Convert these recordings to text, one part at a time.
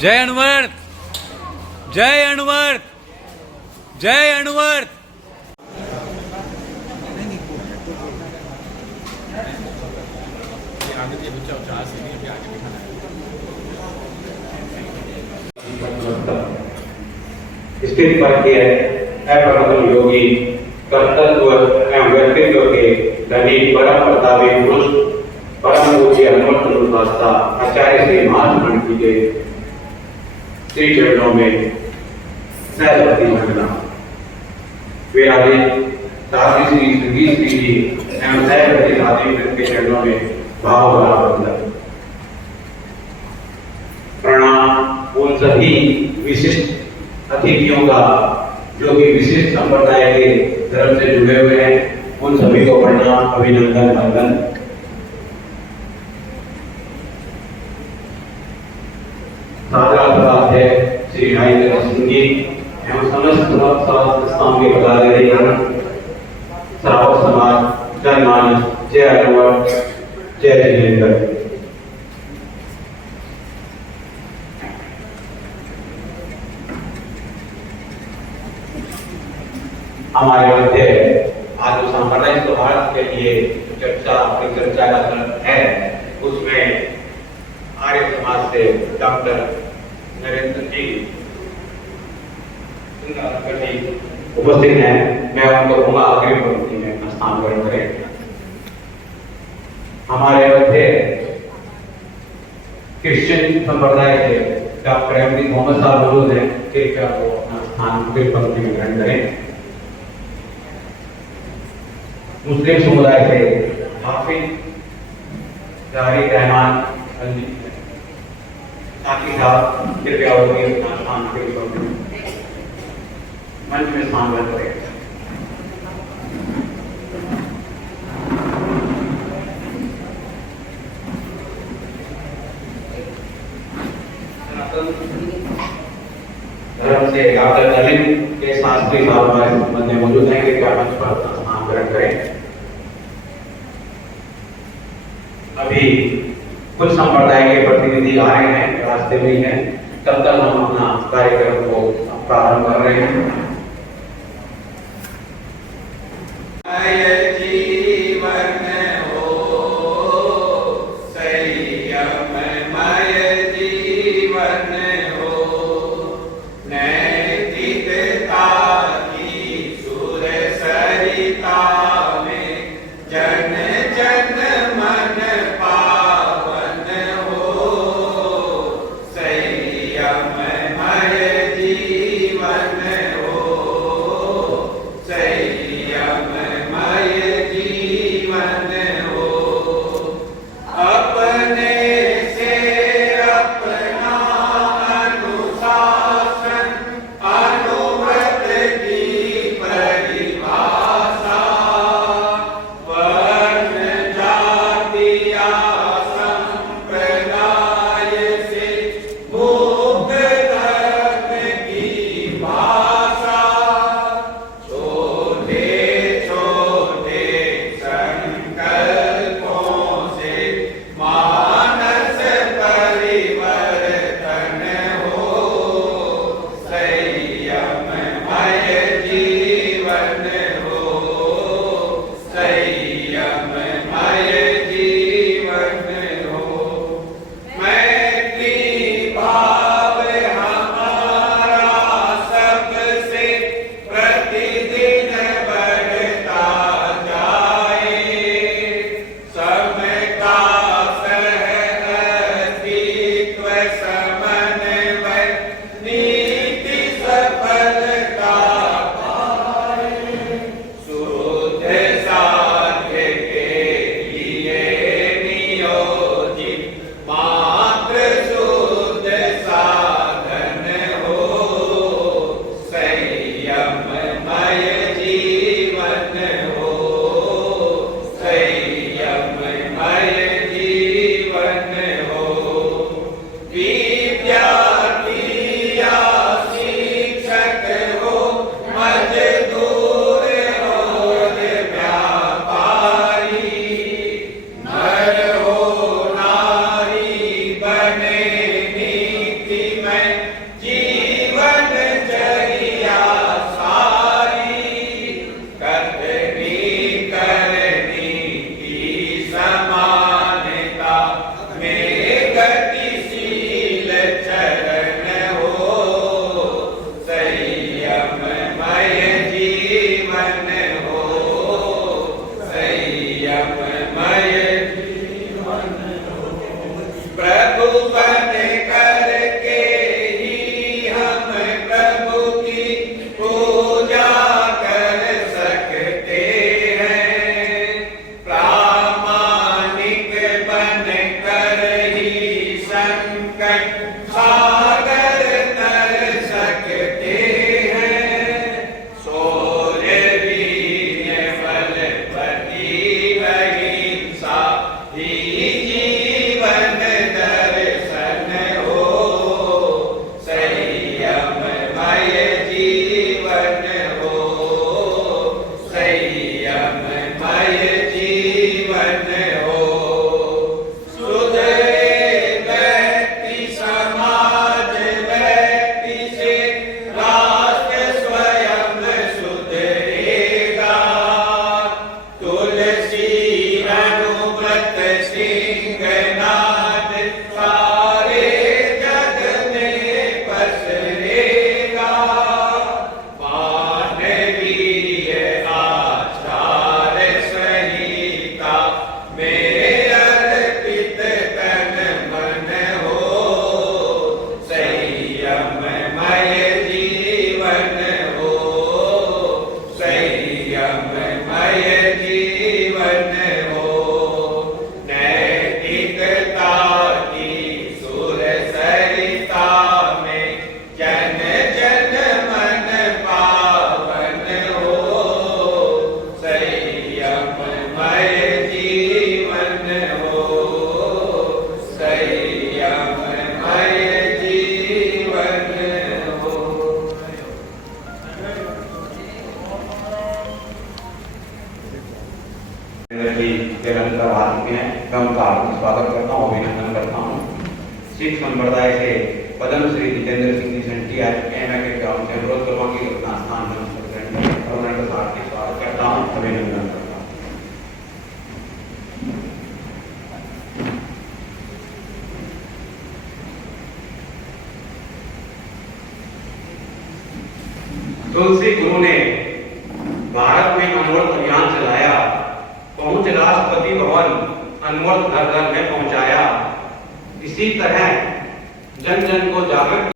जय अणुवर्थ, जय अणुवर्थ, जय अणुवर्थ। स्थित पर के अप्रमद योगी कर्तव्य एवं व्यक्तित्व के धनी परम प्रतापी पुरुष परम पूज्य हनुमत शास्त्रा आचार्य श्री महात्मा जी के श्री चरणों में सहभक्ति मंडला वे आदि साधु श्री संगीत श्री जी एवं सहभक्ति साधु के चरणों में भाव भरा वंदन प्रणाम। उन सभी विशिष्ट अतिथियों का जो कि विशिष्ट संप्रदाय के धर्म से जुड़े हुए हैं, उन सभी को प्रणाम, अभिनंदन, वंदन। सादराभाव है श्री राजेंद्र सिंह जी एवं समस्त संस्थाओं के पदाधिकारी, श्रावक समाज, जनमानस, जय अणुवर्थ, जय जिनेन्द्र। हमारे मध्य आज सांप्रदायिक सौहार्द के लिए चर्चा का सत्र है, उसमें आर्य समाज से डॉक्टर नरेंद्र जी उपस्थित हैं। मैं उनको कहूँगा अग्रिम पंक्ति में अपना स्थान ग्रहण करें। हमारे मध्य क्रिश्चियन संप्रदाय से डॉक्टर एमडी मोहम्मद साहब मौजूद हैं, कृपया वो अपना स्थान अग्रिम पंक्ति में ग्रहण करें। मुस्लिम समुदाय से हाफिज तारिक रहमान साथी साहब कृपया अपना स्थान मंच में स्थान ग्रहण करें। धर्म से डॉक्टर नलिन के शास्त्री साहब हमारे संबंध में मौजूद हैं, कृपया मंच पर अपना स्थान ग्रहण करें। अभी कुछ संप्रदाय के प्रतिनिधि आ रहे हैं, रास्ते में ही हैं, तब तक हम अपना कार्यक्रम को प्रारंभ कर रहे हैं। जीवन हो संयममय प्रभु बन करके ही हम प्रभु की पूजा कर सकते हैं। प्रामाणिक बन कर ही संकट सागर तर सकते हैं। शौर्य वीर्य बल पति अहिंसा ही जीवन दर्शन हो। संयममय जीवन हो। संयममय जीवन हो। सुधरे व्यक्ति समाज व्यक्ति से राष्ट्र स्वयं सुधरेगा। तुलसी अनुव्रत सिंहनाद सारे जग में पसरेगा। मानवीय आचार संहिता में अर्पित तन मन हो। संयममय जीवन हो। संयममय जीवन हो। नैतिकता की सुर सरिता में जन जन मन पावन हो। संयममय जीवन हो। संयममय जीवन हो। जी निरंतर हाथ में कम का स्वागत करता हूँ, अभिनंदन करता हूँ। सिख संप्रदाय से पद्म श्री जितेंद्र सिंह निशंटी आज कहना के अनुरोध करूँगा कि अपना स्थान ग्रहण करें और मैं उनका हार्दिक स्वागत करता हूँ, अभिनंदन करता हूँ। तुलसी गुरु ने भारत में अनवरत अभियान चलाया। पहुंच राष्ट्रपति भवन, अनवरत घर घर में पहुंचाया। इसी तरह जन जन को जागरूक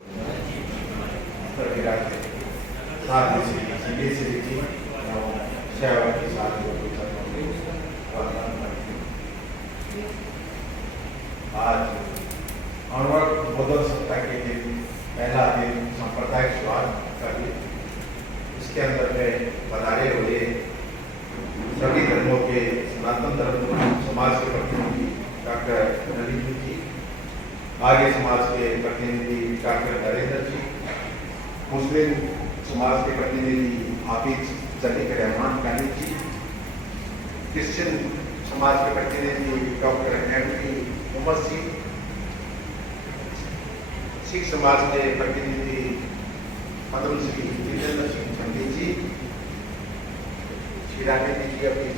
आज अनवरत बोधन सप्ताह के दिन पहला दिन सांप्रदायिक स्वाद का दिन। इसके अंदर में बधाई हुए सभी धर्मों के सनातन धर्म समाज के प्रतिनिधि डॉक्टर नलिन जी, आर्य समाज के प्रतिनिधि डॉक्टर नरेंद्र जी, मुस्लिम समाज के प्रतिनिधि हाफिज जलीक रहमान कानी जी, क्रिश्चियन समाज के प्रतिनिधि डॉक्टर एम.टी. उमर सिंह, सिख समाज के प्रतिनिधि पद्म श्री जितेंद्र सिंह पंडित जी, श्री राकेश जी अपनी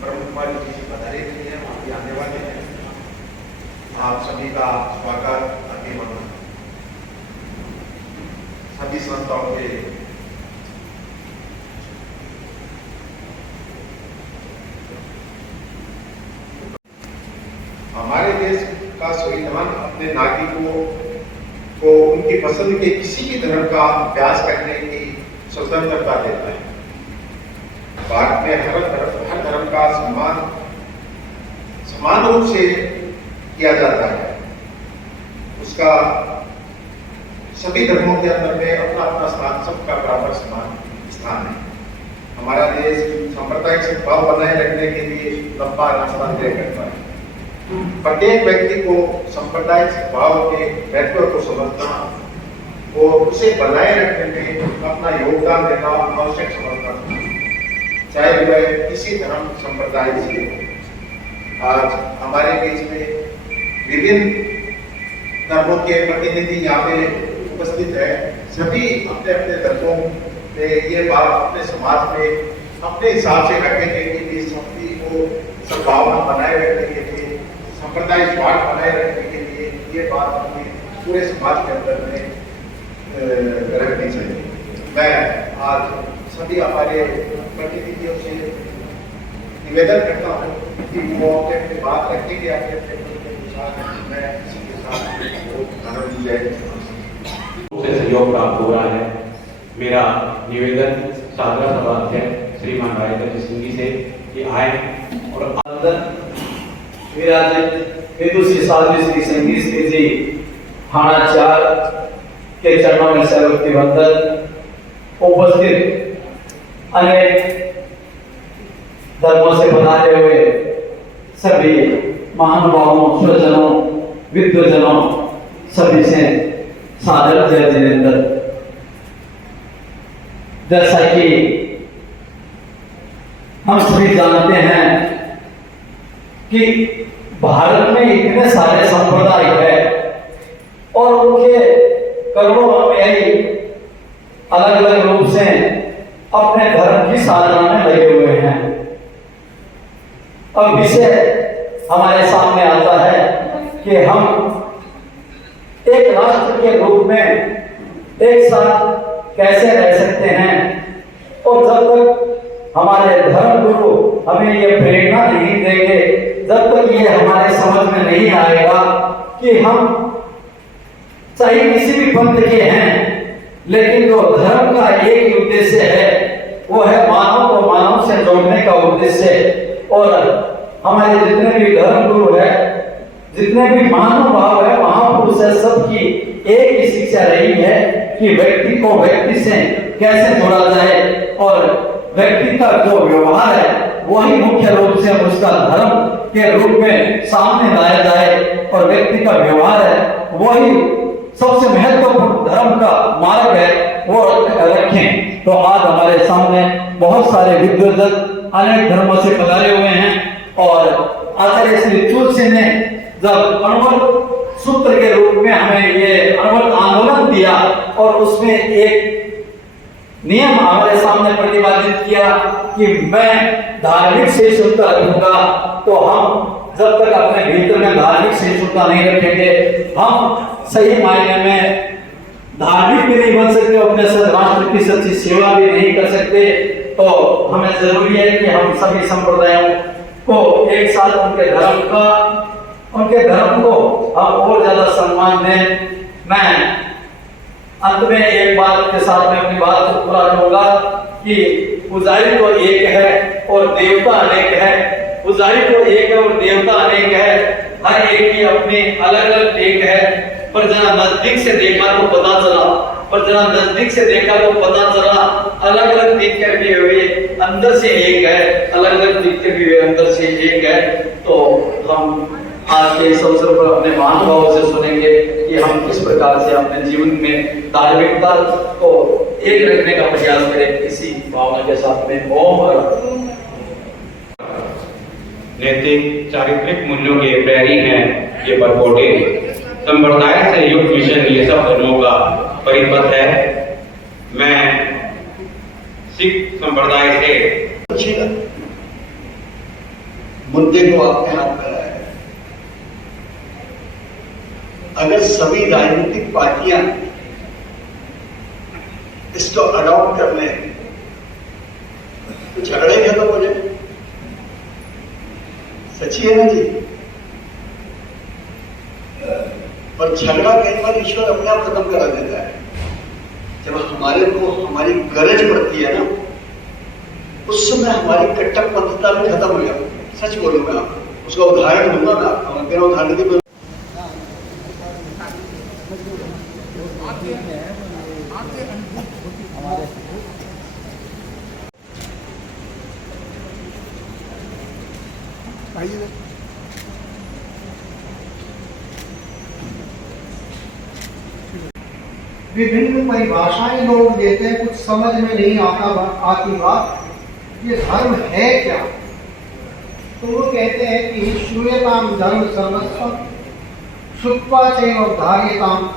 ब्रह्म कुमारी जी से पधारे हुए हैं, वहाँ भी आने वाले हैं। आप सभी का स्वागत अभिनंदन। सभी संस्थाओं के हमारे देश का संविधान अपने नागरिकों को उनकी पसंद के किसी भी धर्म का अभ्यास करने की स्वतंत्रता देता है। भारत में हर धर्म का समान रूप से किया जाता है। उसका सभी धर्मों के अंदर में अपना अपना स्थान, सबका बराबर समान स्थान है। हमारा देश सांप्रदायिक सद्भाव बनाए रखने के लिए लंबा रास्ता तय करता है। प्रत्येक व्यक्ति को सांप्रदायिक सद्भाव के महत्व को समझना और उसे बनाए रखने में अपना योगदान देना आवश्यक समझता है, चाहे वह किसी धर्म संप्रदाय से हो। आज हमारे बीच में विभिन्न धर्मों के प्रतिनिधि यहाँ पे उपस्थित है। सभी अपने अपने धर्मों में ये बात अपने समाज में अपने हिसाब से रखने के लिए, सभी को सद्भावना बनाए रखने के लिए, सांप्रदायिक स्वार्थ बनाए रखने के लिए ये बात हमें पूरे समाज के अंदर में रखनी चाहिए। मैं आज सभी हमारे प्रतिनिधियों से निवेदन करता हूँ कि वो अपने बात रखेंगे अपने के अनुसार। मैं इसी के साथ बहुत आनंद से सहयोग प्राप्त हो रहा है। मेरा निवेदन सादरा सभाध्यक्ष श्रीमान राजेंद्र सिंह जी से कि आए और विराजित विदुषी साध्वी श्री संगीत जी थाना 4 के चरणों में सर्वोत्ति वंदन। उपस्थित अनेक धर्मों से बनाए हुए सभी महानुभावों, स्वजनों, विद्वजनों, सभी से सादर जय जिनेन्द्र। जैसा कि हम सभी जानते हैं कि भारत में इतने सारे संप्रदाय है और उनके करोड़ों अनुयायी अलग अलग रूप से अपने धर्म की साधना में लगे हुए हैं। अब विषय हमारे सामने आता है कि हम एक राष्ट्र के रूप में एक साथ कैसे रह सकते हैं, और जब तक हमारे धर्म गुरु हमें ये प्रेरणा नहीं देंगे, जब तक ये हमारे समझ में नहीं आएगा कि हम चाहे किसी भी पंथ के हैं, लेकिन जो धर्म का एक ही उद्देश्य है वो है मानव को मानव से जोड़ने का उद्देश्य। और हमारे जितने भी धर्म गुरु है, जितने भी महानुभाव है, महापुरुष है, सबकी एक ही शिक्षा रही है कि व्यक्ति को व्यक्ति से कैसे जोड़ा जाए और व्यक्ति का जो व्यवहार है वही मुख्य रूप से उसका धर्म के रूप में सामने लाया जाए, और व्यक्ति का व्यवहार है वही सबसे महत्वपूर्ण धर्म का मार्ग है वो रखें। तो आज हमारे सामने बहुत सारे विद्वजन अनेक धर्मों से पधारे हुए हैं, और आचार्य श्री तुलसी ने जब अणुवत सूत्र के रूप में हमें ये अणुवत आंदोलन दिया और उसमें एक नियम हमारे सामने प्रतिपादित किया कि मैं धार्मिक सहिष्णुता रखूंगा, तो हम जब तक अपने भीतर में धार्मिक सहिष्णुता नहीं रखेंगे, हम सही मायने में धार्मिक भी नहीं बन सकते, अपने राष्ट्र की सच्ची सेवा भी नहीं कर सकते। तो हमें जरूरी है कि हम सभी संप्रदायों को एक साथ उनके धर्म को हम और ज्यादा सम्मान दें। मैं अंत में एक बात के साथ में अपनी बात को पूरा करूंगा कि पुजारी तो एक है और देवता अनेक है। पुजारी तो एक है और देवता अनेक है, हर एक की अपनी अलग अलग टेक है। पर जरा नजदीक से देखा तो पता चला अलग अलग दिखते भी हुए अंदर से एक है, अलग अलग दिखते भी हुए अंदर से एक है। तो हम आज के इस अवसर पर अपने महानुभावों से सुनेंगे कि हम किस प्रकार से अपने जीवन में धार्मिकता को एक रखने का प्रयास करें, इसी भावना के साथ में ओम नैतिक चारित्रिक मूल्यों के प्रहरी हैं ये परपोटे। संप्रदाय से युक्त मिशन ये सब धर्मों का परिपथ है। मैं सिख संप्रदाय से मुद्दे को आपने हाथ में लाया है। अगर सभी राजनीतिक पार्टियां इसको अडॉप्ट कर लें तो झगड़े खत्म हो जाए। सच्ची है ना जी? पर झगड़ा कई बार ईश्वर अपने आप खत्म करा देता है। जब हमारी गरज पड़ती है ना, उस समय हमारी कट्टरपंथता भी खत्म हो जाती है। सच बोलूं मैं आपको, उसका उदाहरण दूंगा मैं आपको। मेरा उदाहरण दी विभिन्न परिभाषाएं लोग देते हैं, कुछ समझ में नहीं आती बात ये धर्म है क्या। तो वो कहते हैं कि श्रूयताम धर्म सर्वस्व श्रुत्वा चैव धार्यताम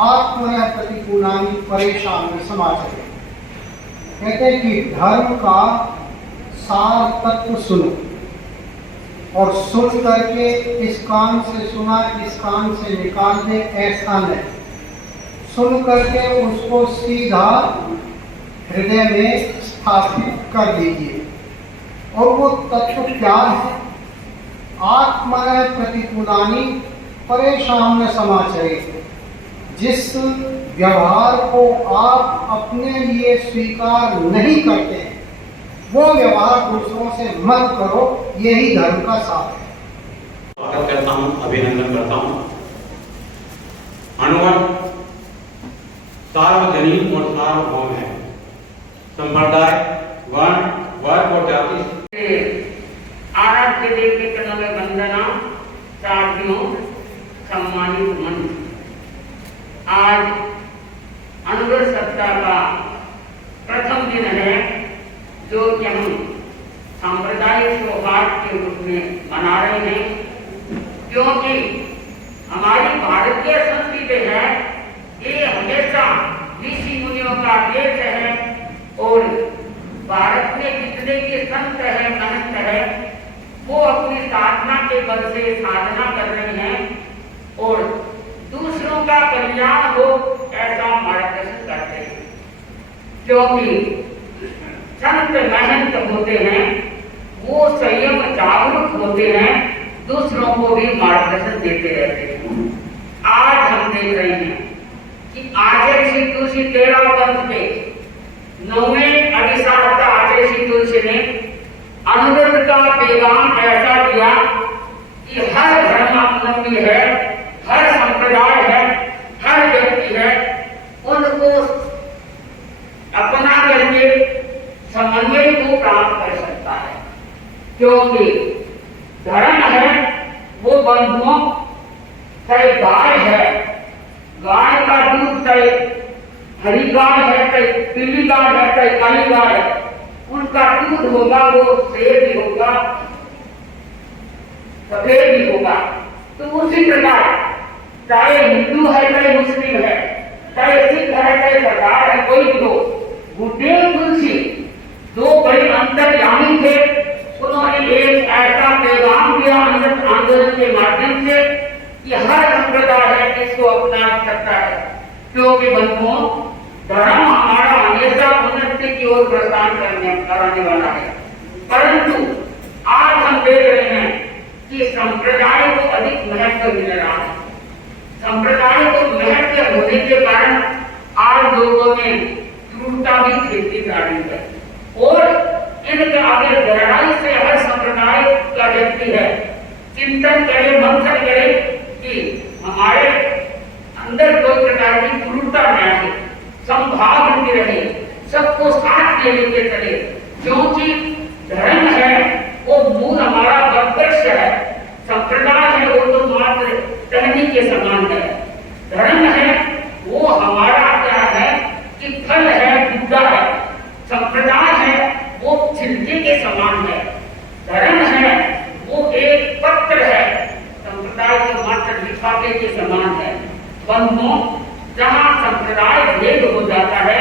आत्मया प्रतिकूलानि परेशान समाचरे। कहते हैं कि धर्म का सार तत्व सुनो, और सुन करके इस कान से सुना इस कान से निकाल दे, ऐसा नहीं। सुन करके उसको सीधा हृदय में स्थापित कर दीजिए। और वो तत्व क्या है? आत्मनः प्रतिकूलानि परेशान समाचरे। जिस व्यवहार को आप अपने लिए स्वीकार नहीं करते हैं, वो व्यवहार दूसरों से मत करो, यही धर्म का साथ है। स्वागत करता हूं, अभिनंदन करता हूं। अणुवट सार्वजनिक और सार्वभौम है। संप्रदाय, वर्ण, वर्ग और जाति आराध्य देव के चरणों में वंदना। साथियों, सम्मानित मंच, आज अणुव्रत सप्ताह का प्रथम दिन है, जो कि हम सांप्रदायिक सौहार्द के रूप में मना रहे हैं, क्योंकि हमारी भारतीय संस्कृति है, ये हमेशा ऋषि मुनियों का देश है और भारत में जितने भी संत है, महंत है, वो अपनी साधना के बल से साधना कर रहे हैं और दूसरों का कल्याण हो ऐसा मार्गदर्शन करते हैं। क्योंकि संत महंत होते हैं, वो संयम जागरूक होते हैं, दूसरों को भी मार्गदर्शन देते रहते हैं। आज हम देख रहे हैं कि आचार्य श्री तुलसी 13 पंथ के 9वें अधिष्ठाता आचार्य श्री तुलसी ने अणुव्रत का पैगाम ऐसा दिया कि हर धर्मावलंबी है, हर संप्रदाय है, हर व्यक्ति है, उनको अपना करके समन्वय को प्राप्त कर सकता है। क्योंकि धर्म है वो बंधुओं, चाहे गाय है, गाय का दूध चाहे हरी गाय है, चाहे पीली गाय है, चाहे काली गाय है, उनका दूध होगा वो सेब भी होगा, सफेद भी होगा। तो उसी प्रकार चाहे हिंदू है, चाहे मुस्लिम है, चाहे सिख है, चाहे सरदार है, कोई भी हो, गुरुदेव तुलसी दो बड़े अंतर्यामी थे। उन्होंने एक ऐसा पैगाम दिया अमृत आंदोलन के माध्यम से कि हर संप्रदाय है इसको अपना सकता है। क्योंकि बंधुओं, धर्म हमारा हमेशा उन्नति की ओर प्रस्थान कराने वाला है, परंतु आज हम देख रहे हैं कि संप्रदाय को अधिक महत्व मिल रहा है। संप्रदाय को महत्व होने के कारण आज लोगों में क्रूरता भी खेती जा रही है और इनके आगे गहराई से हर संप्रदाय का व्यक्ति है चिंतन करे, मंथन करे कि हमारे अंदर कोई प्रकार की क्रूरता न आए, संभाव बनी रहे, सबको साथ ले लेके चले। क्योंकि धर्म है वो मूल हमारा वृक्ष है, संप्रदाय है वो तो मात्र टहनी के समान है। धर्म है वो हमारा क्या है कि फल है, गुद्दा है। संप्रदाय है वो छिलके के समान है। धर्म है वो एक पत्र है, संप्रदाय को मात्र लिफाफे के समान है। बंधुओं, जहाँ संप्रदाय भेद हो जाता है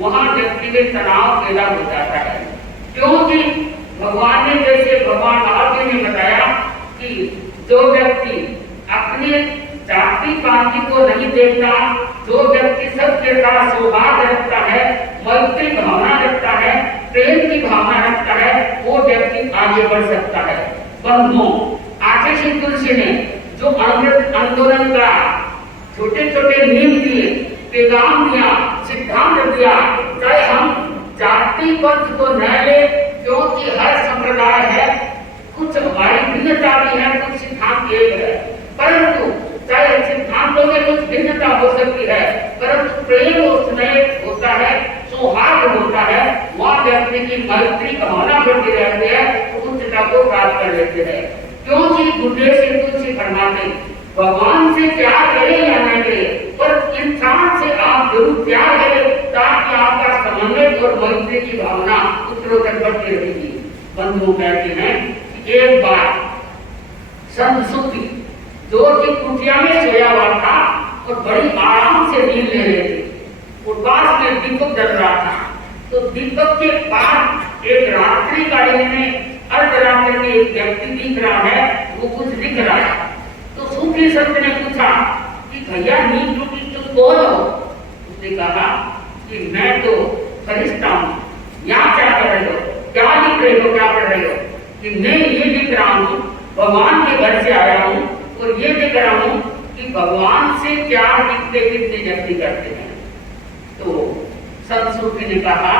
वहाँ व्यक्ति में तनाव पैदा हो जाता है। क्योंकि भगवान ने जैसे भगवान महावीर ने बताया कि जो व्यक्ति अपनी जाति पाति को नहीं देखता, जो व्यक्ति सबके साथ सौहार्द रखता है, मैत्री भावना रखता है, प्रेम की भावना रखता है, वो व्यक्ति आगे बढ़ सकता है। बंधुओं, आचार्य श्री तुलसी ने जो अमृत आंदोलन का छोटे छोटे नियम दिए, पैगाम दिया, सिद्धांत दिया, चाहे हम जाति पंथ को न ले, क्योंकि हर संप्रदाय है, कुछ हमारी भिन्नता भी है, कुछ सिद्धांत एक है, परंतु चाहे सिद्धांतों में कुछ भिन्नता हो सकती है, परंतु प्रेम उसमें होता है, सौहार्द होता है, वहाँ व्यक्ति की मैत्री भावना बढ़ती रहती है, उच्चता को प्राप्त कर लेते हैं। क्योंकि गुरुदेव श्री तुलसी फरमाते भगवान से प्यार करें या न करें, पर इंसान से आप जरूर प्यार करें ताकि आपका समन्वय और मैत्री की भावना उत्तरोत्तर बढ़ती रहेगी। बंधु कहते हैं कि एक बार संत सुखी जो कि कुटिया में सोया हुआ था और बड़ी आराम से नींद ले रहे थे, और पास में दीपक जल रहा था, तो दीपक के पास एक रात्रि कालीन में अर्धरात्रि में एक व्यक्ति दिख रहा है, वो कुछ दिख रहा है। तो सूफी संत ने पूछा कि भैया नींद टूटी, तुम कौन हो? उसने कहा कि मैं तो फरिश्ता हूँ, यहाँ क्या कर रहे हो, क्या लिख रहे हो, क्या पढ़ रहे हो? कि मैं ये लिख रहा हूँ भगवान के घर से आया हूँ और ये लिख रहा हूँ कि भगवान से क्या कितने कितने व्यक्ति करते हैं। तो संत सूफी ने कहा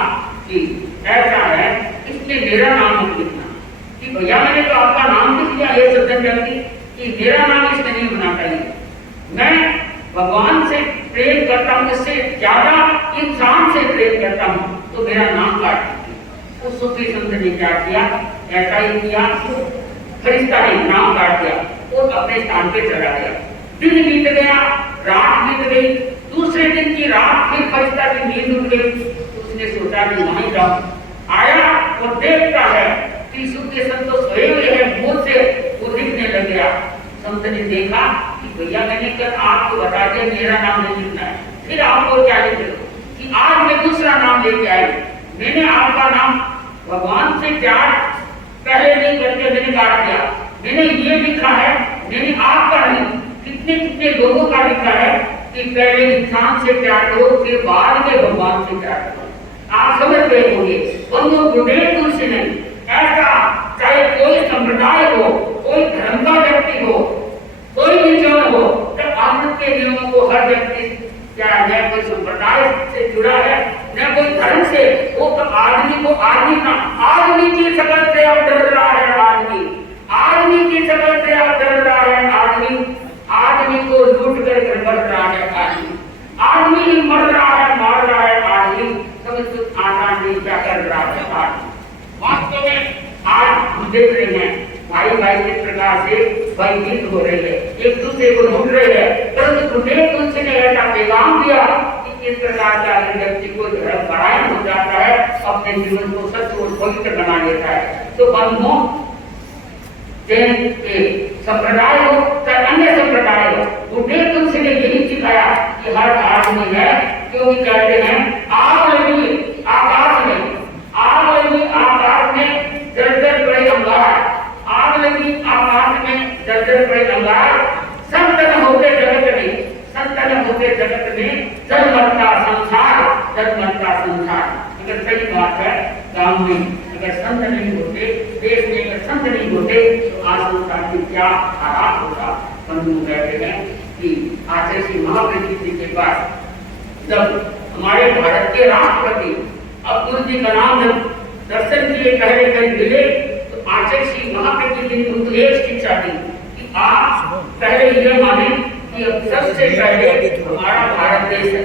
कि ऐसा है, इसमें मेरा नाम मत लिखना। कि भैया मैंने तो आपका नाम लिख दिया ये सज्जन व्यक्ति, कि मेरा नाम इसमें नहीं होना चाहिए। मैं भगवान से प्रेम करता हूँ, इससे ज्यादा इंसान से प्रेम करता हूँ, तो मेरा नाम काट दीजिए। उस सूफी संत ने क्या किया, ऐसा ही किया, फरिश्ता ने नाम काट दिया और अपने स्थान पे चला गया। दिन बीत गया, रात बीत गई, दूसरे दिन की रात फिर फरिश्ता की नींद उठ गई। उसने सोचा कि वहीं जाऊं। आया और देखता है कि सूफी संत तो सोए हुए हैं, मुंह से वो दिखने लग गया। संत ने देखा कि भैया मैंने कल आपको बता दिया मेरा नाम नहीं लिखना है, फिर आपको क्या लिख दो कि आज मैं दूसरा नाम लेके आई। मैंने आपका नाम भगवान से प्यार पहले नहीं करके मैंने काट दिया। मैंने ये लिखा है, मैंने आपका नहीं, कितने कितने लोगों का लिखा है कि पहले इंसान से प्यार करो, फिर बाद में भगवान से प्यार करो। आप समझ गए होंगे। और वो गुरुदेव तुलसी ने ऐसा, चाहे कोई संप्रदाय हो, कोई धर्म का व्यक्ति हो, कोई भी जन हो, तो अमृत के नियमों को हर व्यक्ति क्या है, कोई संप्रदाय से जुड़ा है न कोई धर्म से, वो तो आदमी को आदमी की शकल से अब डर रहा है। आदमी की शकल से अब डर रहा है। आदमी को लूट कर बढ़ रहा है। आदमी मर रहा है, मार रहा है। आदमी समझ कुछ आसान नहीं क्या कर रहा है। आदमी वास्तव में आज हम देख रहे हैं भाई भाई किस प्रकार से भयभीत हो रही है, एक दूसरे को ढूंढ रहे हैं। परंतु गुरुदेव तुलसी ने ऐसा पैगाम दिया कि इस प्रकार का व्यक्ति को धर्म परायण हो जाता है, अपने जीवन को सच और पवित्र बना लेता है। तो बंधुओं, जैन के संप्रदाय हो चाहे अन्य संप्रदाय हो, गुरुदेव तुलसी ने यही सिखाया कि हर आदमी है, क्योंकि कहते हैं आग लगी आकाश में, आग लगी आकाश में जर्जर बड़े अंगार, आग लगी आकाश में जर्जर बड़े अंगार, संतन होते जगत में, संतन होते जगत में, जन्मता संसार, जन्मता संसार। अगर सही बात है, गांव में अगर संत नहीं होते, देश में अगर संत नहीं होते, तो आज संसार की क्या हालात होगा। बंधु कहते हैं कि आचार्य श्री महाप्रभु जी के पास जब हमारे भारत के राष्ट्रपति अब्दुल जी का नाम जब दर्शन किए पहले कहीं मिले, तो आचार्य श्री महाप्रभु जी ने उनको एक शिक्षा दी कि आप पहले ये माने कि अब सबसे पहले हमारा भारत देश है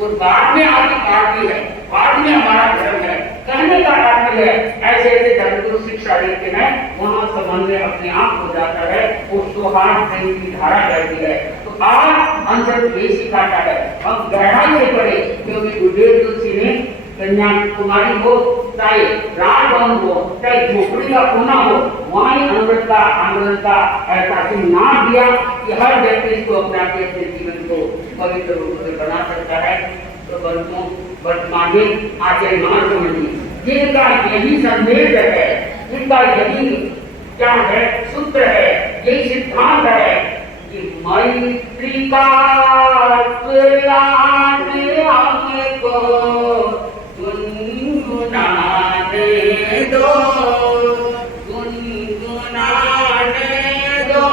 और बाद में आपकी पार्टी है, बाद में हमारा धर्म है। कहने का तात्पर्य है ऐसे ऐसे धर्मगुरु शिक्षा देते हैं, वहां संबंध में अपने आप हो जाता है, वो सौहार्द प्रेम की धारा रहती है। तो आज अंतर ये सिखाता है, हम गहराई से पढ़े, क्योंकि गुरुदेव तुलसी ने कन्याकुमारी हो चाहे राजभवन हो चाहे झोपड़ी का कोना हो, वहीं अमृत का आंदोलन का ऐसा नाम दिया कि हर व्यक्ति इसको अपने अपने जीवन को पवित्र रूप से बना सकता है। तो वर्तमान में आचार्य महात्मा जी जिनका यही संदेश है, जिनका यही क्या है, सूत्र है, यही सिद्धांत है कि मैत्री का हमको गुनगुनाने दो, गुनगुनाने दो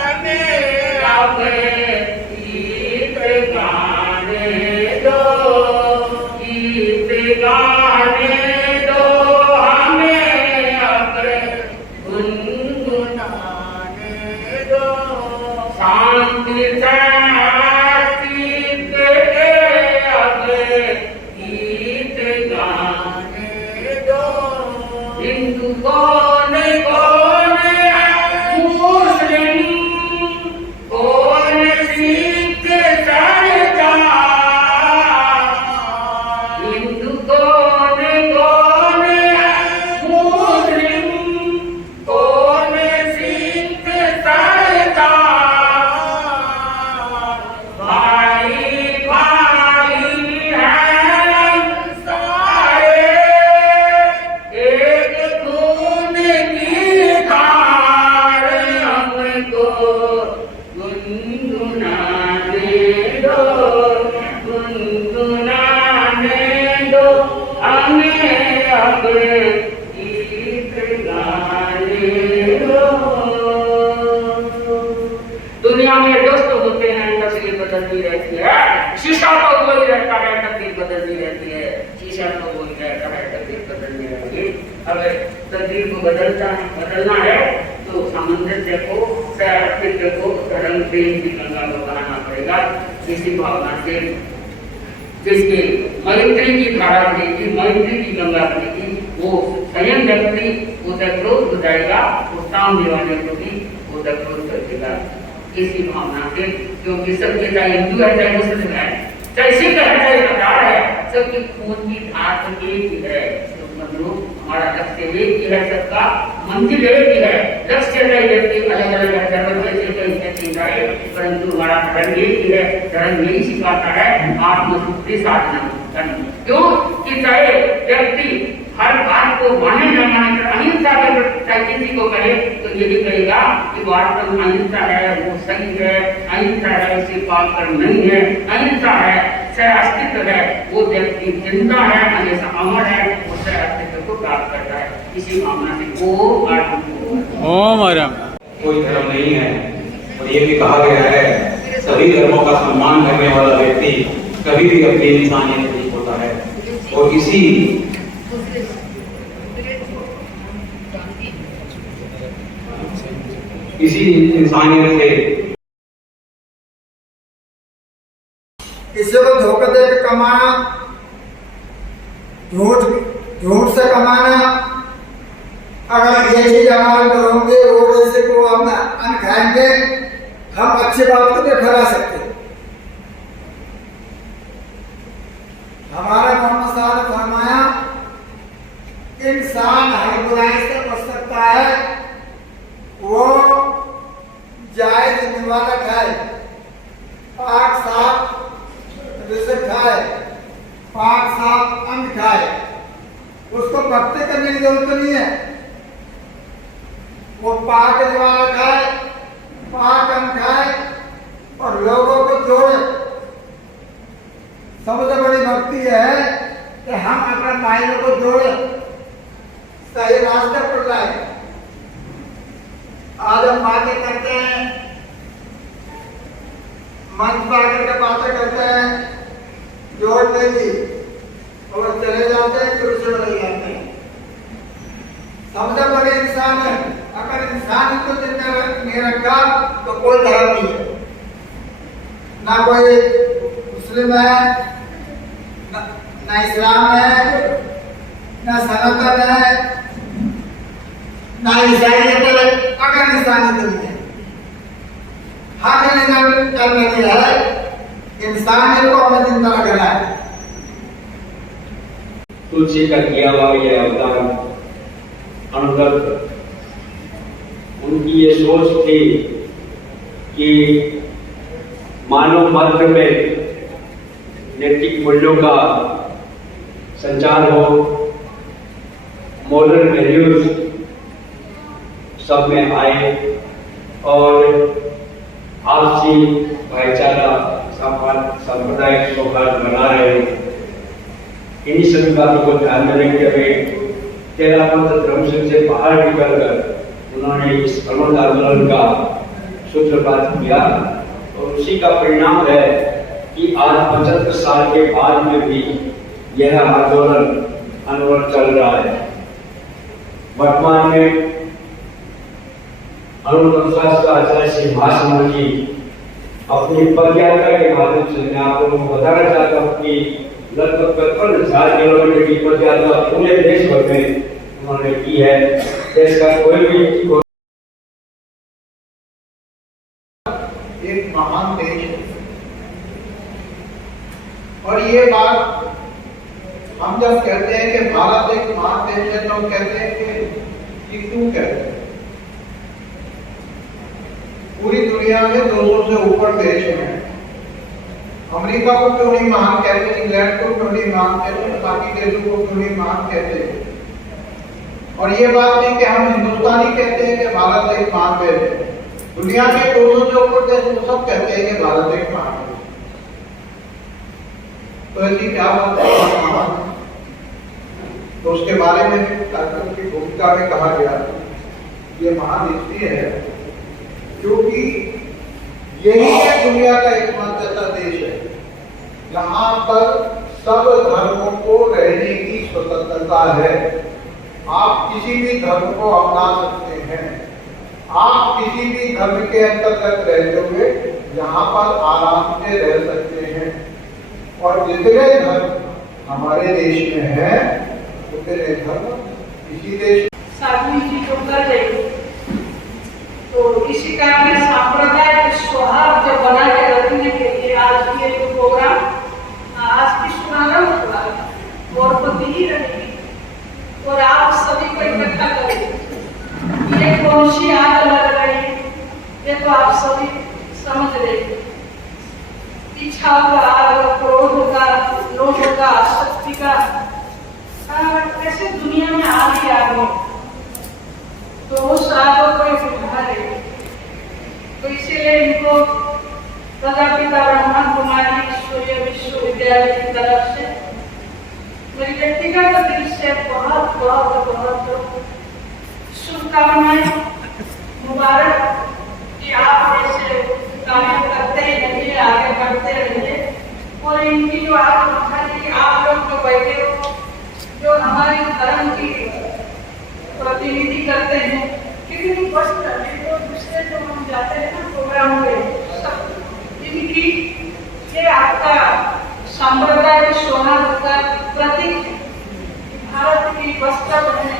हमें अपने गीत गाने दो, गीत गाने दो हमें अपने गुनगुनाने दो। शांति कौन कौन है मुस्लिम, कौन सिख सरदार, हिंदू कौन कौन है मुस्लिम, कौन सिख सरदार, दुनिया में दोस्त होते हैं, तस्वीर बदलती रहती है। शीशा तो वही रहता है, तस्वीर बदलती रहती है। शीशा तो वही रहता है, तस्वीर बदलती रहती है। अगर तस्वीर को बदलना है तो सामंजस्य को, अस्तित्व को, धर्म प्रेम की गंगा को बनाना पड़ेगा। इसी भावना से जिसकी मैत्री की धारा बनेगी, मैत्री की गंगा बनेगी, वो स्वयं व्यक्ति उदक्रोध हो जाएगा, वो सामने वाले को भी उदक्रोध कर देगा। इसी भावना से, क्योंकि सबके चाहे हिंदू है चाहे मुस्लिम है, चाहे सिख है चाहे सरदार है, सबकी खून की धार एक ही है। तो मतलब हमारा लक्ष्य एक ही है, सबका मंजिल एक ही है। लक्ष्य कई व्यक्ति अलग अलग है, धर्म कहीं जाए, परंतु हमारा धर्म एक ही है। धर्म यही सिखाता है आत्मशुद्धि साधना करनी। क्यों कि चाहे व्यक्ति हर बात को माने न माने, अहिंसा का चाहे किसी को कहे तो यही कहेगा कि वास्तव में अहिंसा है वो सही है, अहिंसा है उसे पाप कर्म नहीं है, अहिंसा है सह अस्तित्व है, वो व्यक्ति जिंदा है, हमेशा अमर है, वो सह अस्तित्व को प्राप्त करता है। इसी भावना से ओम आराम। कोई धर्म नहीं है, और ये भी कहा गया है सभी धर्मों का सम्मान करने वाला व्यक्ति कभी भी अपनी इंसानियत नहीं होता है। और इसी इंसानियत से किसी को धोखा दे के कमाना, झूठ से कमाना, अगर ये चीज हमारे करोगे वो वैसे को हम अन्न खाएंगे, हम अच्छी बात को नहीं फैला सकते। हमारे मोहम्मद साहब ने फरमाया इंसान हर बुराई से बच सकता है वो जायज निवाला खाए, पाक साफ रिज़्क खाए, पाक साफ अन्न खाए, उसको भक्ति करने की जरूरत नहीं है। वो पाक निवाला खाए, पाक अन्न खाए और लोगों को जोड़े। सबसे बड़ी भक्ति है कि हम अपने भाइयों को जोड़े, सही रास्ते पर लाए। आज हम बातें करते हैं, मंच पर आकर के बातें करते हैं, जोड़ देगी और चले जाते हैं, फिर से चले जाते हैं। सबसे बड़े इंसान है, अगर इंसान को जिंदा नहीं रखा तो कोई धर्म नहीं है, ना कोई मुस्लिम है, ना इस्लाम है, ना सनातन है, ना ईसाइयत है। अगर इंसानियत नहीं है, हमें करना है, इंसानियत को हमें जिंदा रखना है। तुलसी का किया हुआ ये अवतार अनुगत, उनकी ये सोच थी कि मानव मात्र में नैतिक मूल्यों का संचार हो, मॉरल वैल्यूज सब में आए और आपसी भाईचारा, सांप्रदायिक सौहार्द बना रहे। इन्हीं सभी बातों को ध्यान में रखते हुए 13 पंथ धर्म से बाहर निकलकर उन्होंने इस अमर आंदोलन का सूत्रपात किया और उसी का परिणाम है कि आज 75 साल के बाद में भी यह आंदोलन अनवरत चल रहा है। वर्तमान में अनुशासन आचार्य श्री महासमाज जी अपनी पदयात्रा के माध्यम से, मैं आप लोगों को बताना चाहता हूँ कि लगभग 55,000 किलोमीटर की पदयात्रा पूरे देश भर में उन्होंने की है। देश का कोई भी एक महान देश है, और ये बात हम जब कहते हैं कि भारत एक महान देश है तो हम कहते हैं कि क्यों कहते हैं? पूरी दुनिया में 200 से ऊपर देश हैं। अमेरिका को क्यों नहीं महान कहते, इंग्लैंड को क्यों नहीं महान कहते, बाकी देशों को क्यों नहीं महान कहते? और ये बात नहीं कि हम हिंदुस्तानी कहते हैं कि भारत एक महान देश है। दुनिया के 200 से ऊपर देश वो सब कहते हैं कि भारत एक महान देश। तो ऐसी क्या बात है? तो उसके बारे में कार्यक्रम की भूमिका में कहा गया ये महादेश है, क्योंकि यही है दुनिया का एकमात्र ऐसा देश है जहां पर सब धर्मों को रहने की स्वतंत्रता है। आप किसी भी धर्म को अपना सकते हैं, आप किसी भी धर्म के अंतर्गत रहते हुए यहाँ पर आराम से रह सकते हैं। और जितने धर्म हमारे देश में है उतने धर्म इसी देश साधु जी जो कर रही, तो इसी का मैं सांप्रदायिक सौहार्द जो बना के रखने के लिए आज ये जो प्रोग्राम आज की शुभारंभ हुआ और पति ही रहेगी और आप सभी को इकट्ठा करेंगे। ये कौन सी आग लग रही है ये तो आप सभी समझ रहे हैं। इच्छा का आग, क्रोध का, लोभ का, शक्ति का, ऐसे दुनिया में आग ही आग है, तो उस आग को बुझा रहे। तो इसीलिए इनको प्रजापिता ब्रह्मा कुमारी ईश्वरीय विश्वविद्यालय की तरफ से मेरी व्यक्तिगत दिल से बहुत बहुत बहुत शुभकामनाएं, मुबारक कि आप ऐसे कार्य करते रहिए, आगे बढ़ते रहिए। और इनकी जो आप लोग जो बैठे हो, जो हमारे धर्म की प्रतिनिधि करते हैं, कितनी कष्ट है तो दूसरे जो हम जाते हैं ना प्रोग्राम में, इनकी ये आपका सांप्रदायिक सौहार्द का प्रतीक भारत की वस्त्र है।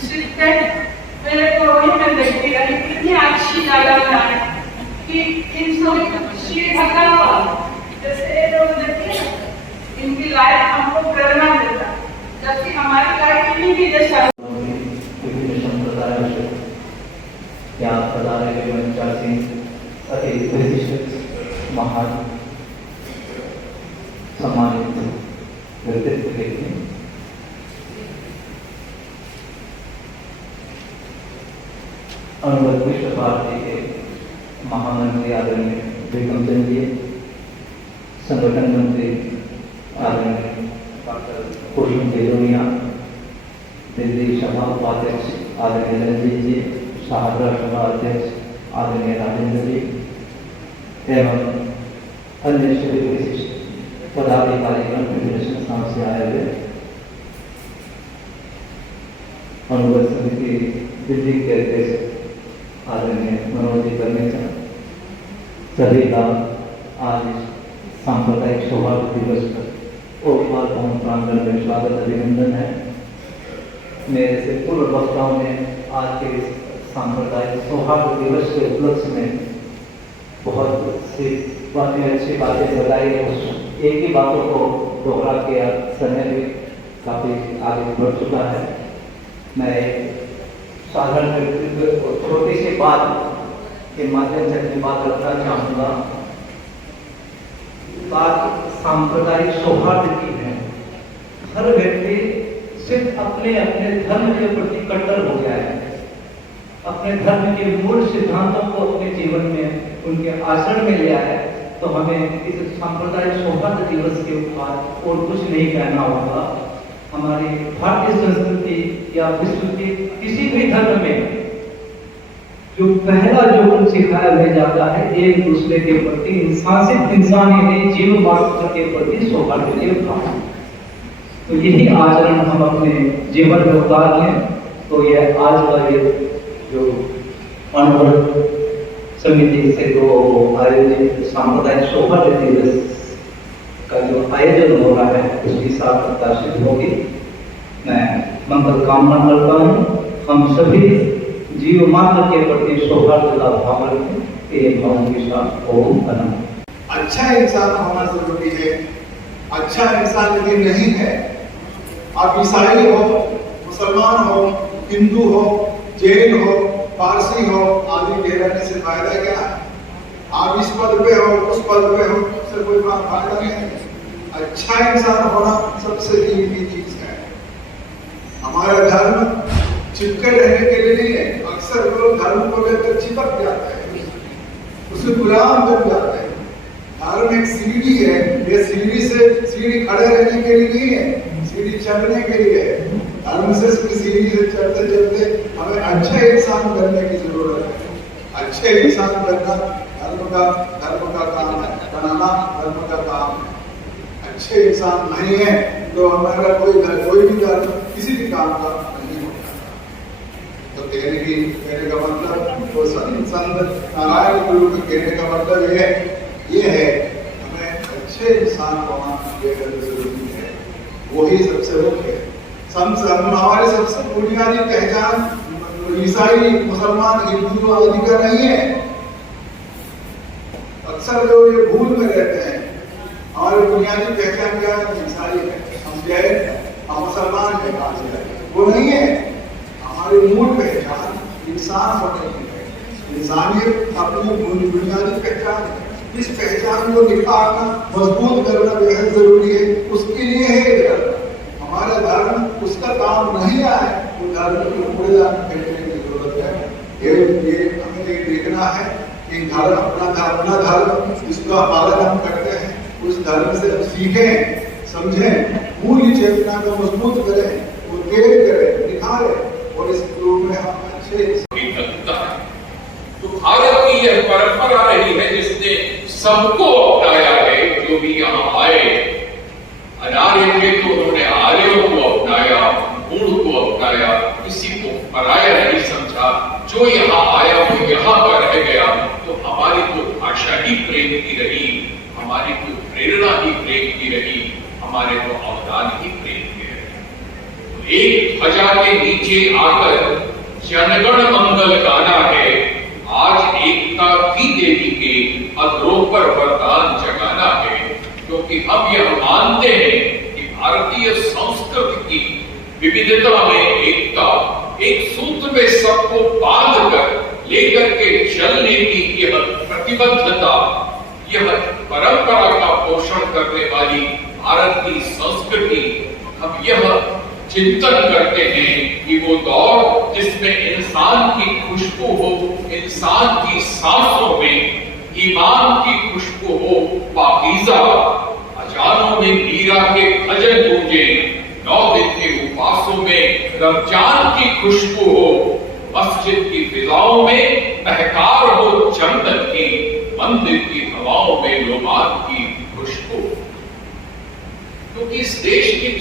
सिर्फ मेरे को वही में देखती रही कितनी अच्छी जगह है कि इन सब श्री भगवान जैसे लोग देखिए इनकी लाइफ हमको प्रेरणा देता, जबकि हमारी लाइफ इन्हीं की जैसा अति विशिष्ट महान सम्मानित व्यक्तित्व के लिए अनुभव विश्व भारती के महामंत्री आदरणीय विक्रम चंद्र जी, संगठन मंत्री आदरणीय डॉक्टर कुसुम बेलोनिया, दिल्ली सभा उपाध्यक्ष आदरणीय रंजीत जी, शाहदरा सभा अध्यक्ष आदरणीय राजेंद्र जी एवं अन्य सभी विशिष्ट पदाधिकारीगण विभिन्न संस्थाओं से आए हुए अनुबंध समिति दिल्ली के अध्यक्ष आदरणीय मनोज जी कर्मेचा, सभी का आज सांप्रदायिक सौहार्द दिवस पर ओकपाल भवन प्रांगण में स्वागत अभिनंदन है। मेरे से पूर्व वक्ताओं ने आज के सांप्रदायिक सौहार्द दिवस के उपलक्ष्य में बहुत सी बातें, अच्छी बातें बताई। एक ही बातों को दोहरा के समय भी काफी आगे बढ़ चुका है। मैं साधारण छोटी सी बात के माध्यम से अपनी बात रखना चाहूँगा। बात सांप्रदायिक सौहार्द की है। हर व्यक्ति सिर्फ अपने अपने धर्म के प्रति कट्टर हो गया है, अपने धर्म के मूल सिद्धांतों को अपने जीवन में उनके आचरण में लिया है। तो हमें इस सांप्रदायिक सौहार्द दिवस के बाद और कुछ नहीं कहना होगा। हमारी भारतीय संस्कृति या विश्व के किसी भी धर्म में जो पहला जो कुछ सिखाया हुआ जाता है, एक दूसरे के प्रति इंसानी जीव मात्र के प्रति सौहार्द की भावना। तो यही आचरण हम अपने जीवन में उतार लें तो यह आज का ये जो अनुभव समिति से जो आयोजित सांप्रदायिक सौहार्द दिवस का जो आयोजन हो रहा है उसकी सार्थकता सिद्ध होगी। मैं मंगल कामना करता हूँ हम सभी जीव मात्र के प्रति सौहार्द का भाव रखें। एक भावों के साथ ओम अनंत। अच्छा इंसान होना जरूरी है। अच्छा इंसान यदि नहीं है, आप ईसाई हो, मुसलमान हो, हिंदू हो, जैन हो, पारसी हो आदि के रहने से फायदा क्या? आप इस पद पे हो, उस पद पे हो, उससे कोई फायदा नहीं। अच्छा इंसान होना सबसे कीमती चीज है। हमारा धर्म चिपके रहने के लिए नहीं है। अक्सर लोग धर्म को लेकर चिपक जाते हैं, उसे गुलाम बन जाते हैं। धर्म एक सीढ़ी है, ये सीढ़ी से सीढ़ी खड़े रहने के लिए नहीं है, सीढ़ी चढ़ने के लिए है। धर्म से सीढ़ी से चलते चलते हमें अच्छे इंसान बनने की जरूरत है। अच्छे इंसान बनना धर्म का काम है, बनाना धर्म का काम है। अच्छे इंसान नहीं है तो हमारा कोई भी धर्म किसी भी काम का नहीं होता। तो कहने का मतलब वो संत नारायण गुरु के कहने का मतलब ये है हमें अच्छे इंसान होना बेहद जरूरी है। वही सबसे मुख्य है। हमारी सबसे बुनियादी पहचान ईसाई, मुसलमान, हिंदू आदि का नहीं है। अक्सर जो ये भूल में रहते हैं, हमारी बुनियादी पहचान क्या है? ईसाई है, हम जैन, हम मुसलमान है, वो नहीं है। हमारी मूल पहचान इंसान होने की है। इंसानियत अपनी बुनियादी पहचान है। इस पहचान को निखारना, मजबूत करना बेहद जरूरी है। उसके लिए है धर्म। हमारा धर्म उसका काम नहीं आए तो धर्म को कूड़ेदान फेंकने की जरूरत है। ये हमें ये देखना है कि धर्म अपना धर्म जिसका पालन हम करते हैं, उस धर्म से हम सीखें, समझें, मूल्य चेतना को मजबूत करें, उद्वेग करें, निखारें और इस रूप में हम अच्छे तो भारत की यह परंपरा रही है जिसने सबको अपनाया है। जो भी यहाँ आए, अनार्य थे तो उन्होंने आर्यों को अपनाया, मूढ़ को अपनाया, किसी को पराया नहीं समझा। जो यहाँ आया वो यहाँ पर रह गया। तो हमारी तो भाषा ही प्रेम की रही, हमारी तो प्रेरणा ही प्रेम की रही, हमारे तो अवदान ही प्रेम के रहे। तो एक ध्वजा के नीचे आकर जनगण मंगल गाना है। आज एकता की देवी के अधरों पर वरदान जगाना है। क्योंकि हम यह मानते हैं कि भारतीय संस्कृति की विविधता में एकता, एक सूत्र में सबको बांध कर लेकर के चलने की यह प्रतिबद्धता, यह परंपरा का पोषण करने वाली भारत की संस्कृति, हम यह चिंतन करते हैं कि वो दौर जिसमें इंसान की खुशबू हो, इंसान की सांसों में ईमान की खुशबू हो, पाकीज़ा, अजानों में मीरा के भजन गूंजे, 9 दिन के उपवासों में रमजान की खुशबू हो, मस्जिद की फिजाओं में महकार हो चंदन की, मंदिर की हवाओं में लोबान की खुशबू। क्योंकि इस देश की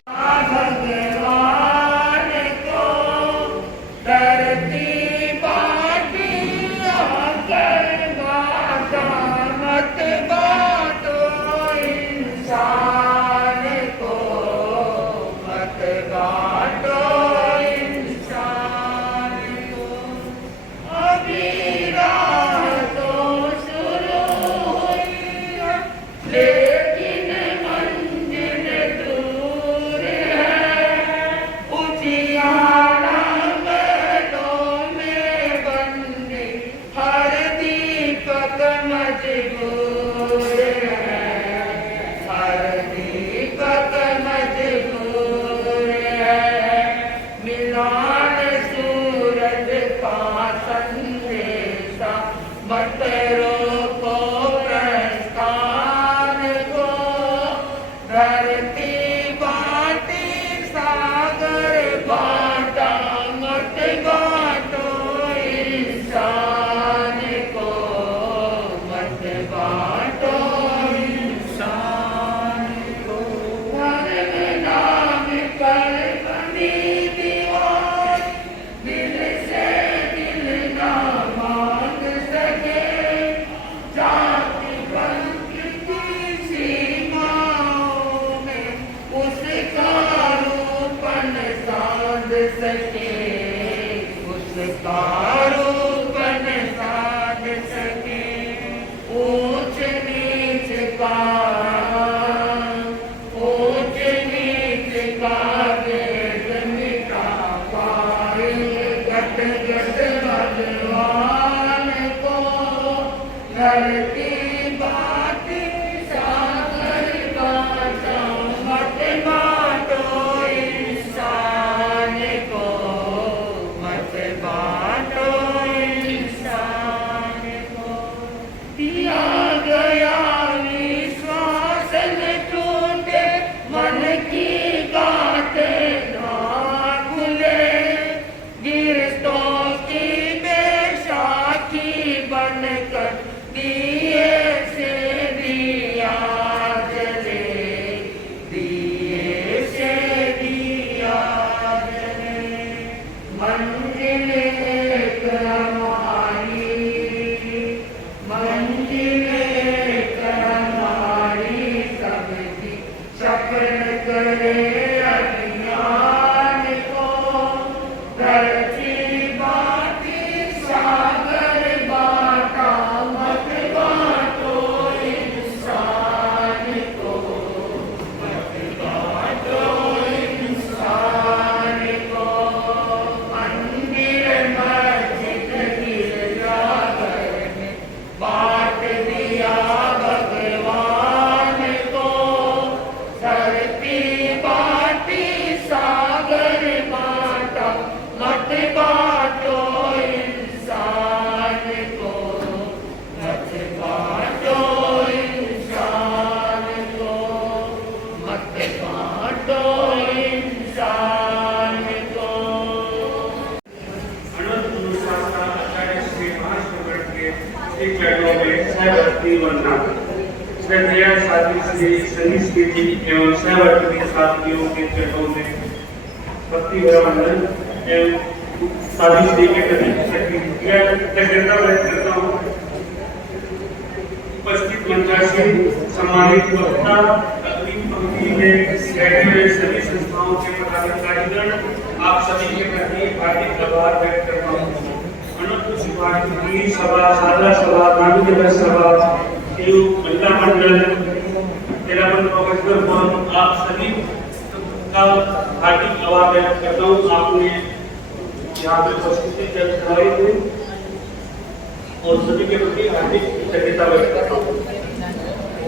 मन की गाते उपस्थित बैठकों में सहवर्ती बनना श्रद्धेय साथी श्री सभी स्मृति एवं सहवर्ती साथियों के चरणों में भक्ति वंदन एवं साथी श्री के प्रति कृतज्ञता व्यक्त करता हूँ। उपस्थित मंचासीन सम्मानित वक्ता, अग्रिम पंक्ति में बैठे हुए सभी संस्थाओं के पदाधिकारीगण, आप सभी के प्रति हार्दिक आभार व्यक्त करता हूँ। अनंत शिवाजी सभा, साधना सभा, गांधीनगर सभा, एवं महिला मंडल, जिला प्रोफेसर फोरम, आप सभी का हार्दिक आभार व्यक्त करता हूँ। आपने यहाँ पे उपस्थिति दर्शाई थी और सभी के प्रति हार्दिक कृतज्ञता व्यक्त करता हूँ।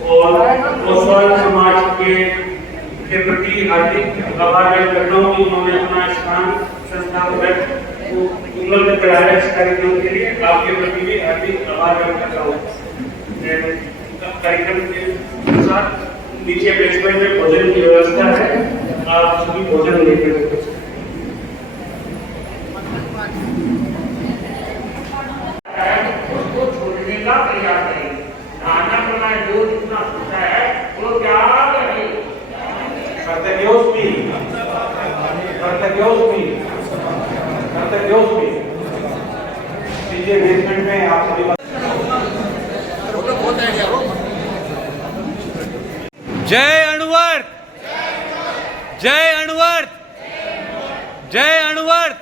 और ओसवाल समाज के प्रति हार्दिक आभार व्यक्त करता हूँ कि उन्होंने अपना स्थान संस्थागत उपलब्ध कराया इस कार्यक्रम के लिए। आपके प्रति भी हार्दिक आभार व्यक्त करता हूँ। कार्यक्रम के साथ नीचे बेसमेंट में भोजन की व्यवस्था है, आप सभी भोजन लेकर उसको छोड़ने का प्रयास करें। खाना बनाए जो जितना होता है वो क्या करें। नीचे बेसमेंट में आप सभी जय अणुवर्त, जय अणुवर्त, जय अणुवर्त।